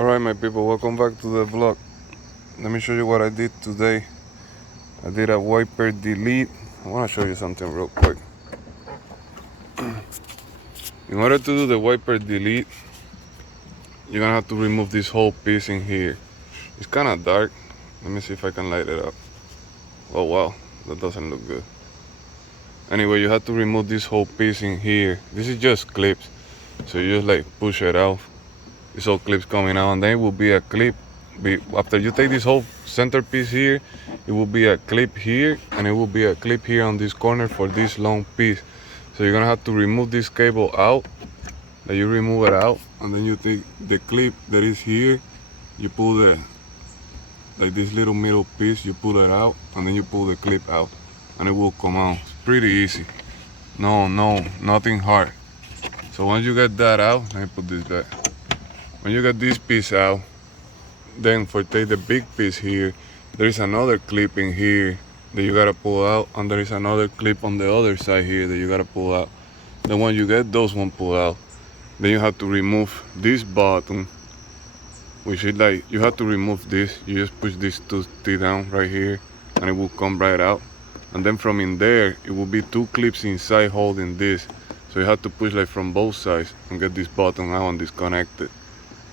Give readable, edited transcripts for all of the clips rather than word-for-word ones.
Alright my people, welcome back to the vlog. Let me show you what I did today. I did a wiper delete. I want to show you something real quick. In order to do the wiper delete, you're gonna have to remove this whole piece in here. It's kind of dark. Let me see if I can light it up. Oh wow, that doesn't look good. Anyway, you have to remove this whole piece in here. This is just clips, so you just like push it out. It's all clips coming out, and then it will be a clip. After you take this whole centerpiece here, it will be a clip here, and it will be a clip here on this corner for this long piece. So you're gonna have to remove this cable out. Then you remove it out, and then you take the clip that is here. You pull like this little middle piece. You pull it out, and then you pull the clip out, and it will come out. It's pretty easy. Nothing hard. So once you get that out, let me put this back. When you get this piece out, then take the big piece here, there is another clip in here that you gotta pull out, and there is another clip on the other side here that you gotta pull out. Then when you get those one pulled out, then you have to remove this button, which is like, you have to remove this. You just push this two down right here, and it will come right out. And then from in there, it will be two clips inside holding this. So you have to push like from both sides and get this button out and disconnect it.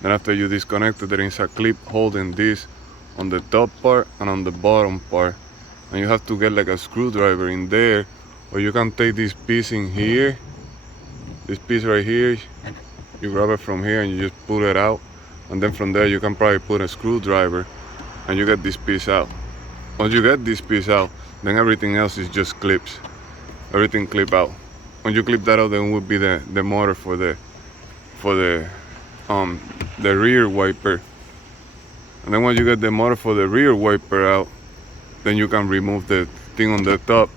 Then after you disconnect it, there is a clip holding this on the top part and on the bottom part. And you have to get like a screwdriver in there, or you can take this piece in here, this piece right here, you grab it from here and you just pull it out. And then from there you can probably put a screwdriver and you get this piece out. Once you get this piece out, then everything else is just clips. Everything clip out. When you clip that out, then it will be the motor for the rear wiper. And then once you get the motor for the rear wiper out, then you can remove the thing on the top.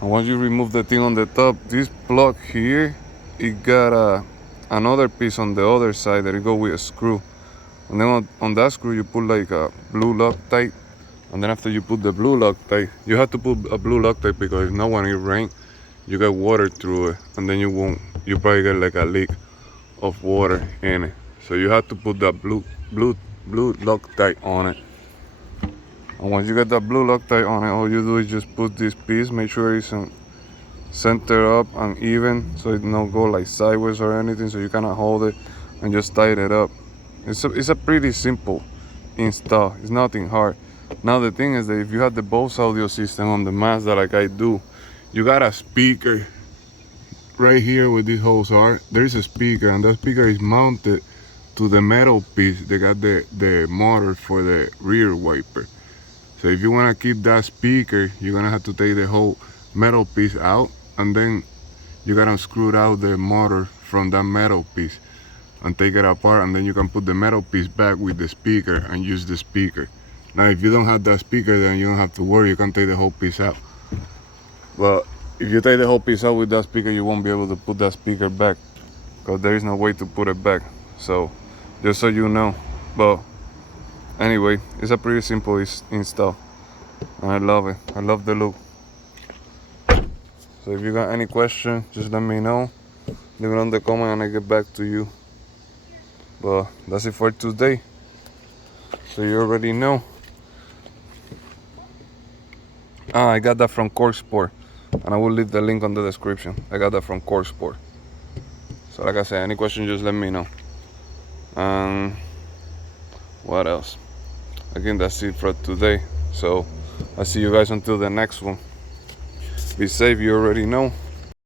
And once you remove the thing on the top, this plug here, it got another piece on the other side that it go with a screw. And then on that screw you put like a blue Loctite. And then after you put the blue Loctite, you have to put a blue Loctite because if not, when it rains, you get water through it, and then you probably get like a leak of water in it. So you have to put that blue Loctite on it. And once you get that blue Loctite on it, all you do is just put this piece, make sure it's center up and even, so it don't go like sideways or anything. So you cannot hold it and just tighten it up. It's a pretty simple install. It's nothing hard. Now the thing is that if you have the Bose audio system on the Mazda like I do, you got a speaker right here where these holes are. There is a speaker, and that speaker is mounted to the metal piece. They got the motor for the rear wiper. So if you want to keep that speaker, you're gonna have to take the whole metal piece out, and then you gotta screw out the motor from that metal piece and take it apart, and then you can put the metal piece back with the speaker and use the speaker. Now if you don't have that speaker, then you don't have to worry, you can take the whole piece out. But if you take the whole piece out with that speaker, you won't be able to put that speaker back because there is no way to put it back. So just so you know. But anyway, it's a pretty simple install, and I love it. I love the look. So if you got any question, just let me know. Leave it on the comment and I get back to you. But that's it for today. So you already know. I got that from Corksport, and I will leave the link on the description. I got that from Corksport. So like I said, any question, just let me know. What else? Again, that's it for today. So I'll see you guys until the next one. Be safe, you already know.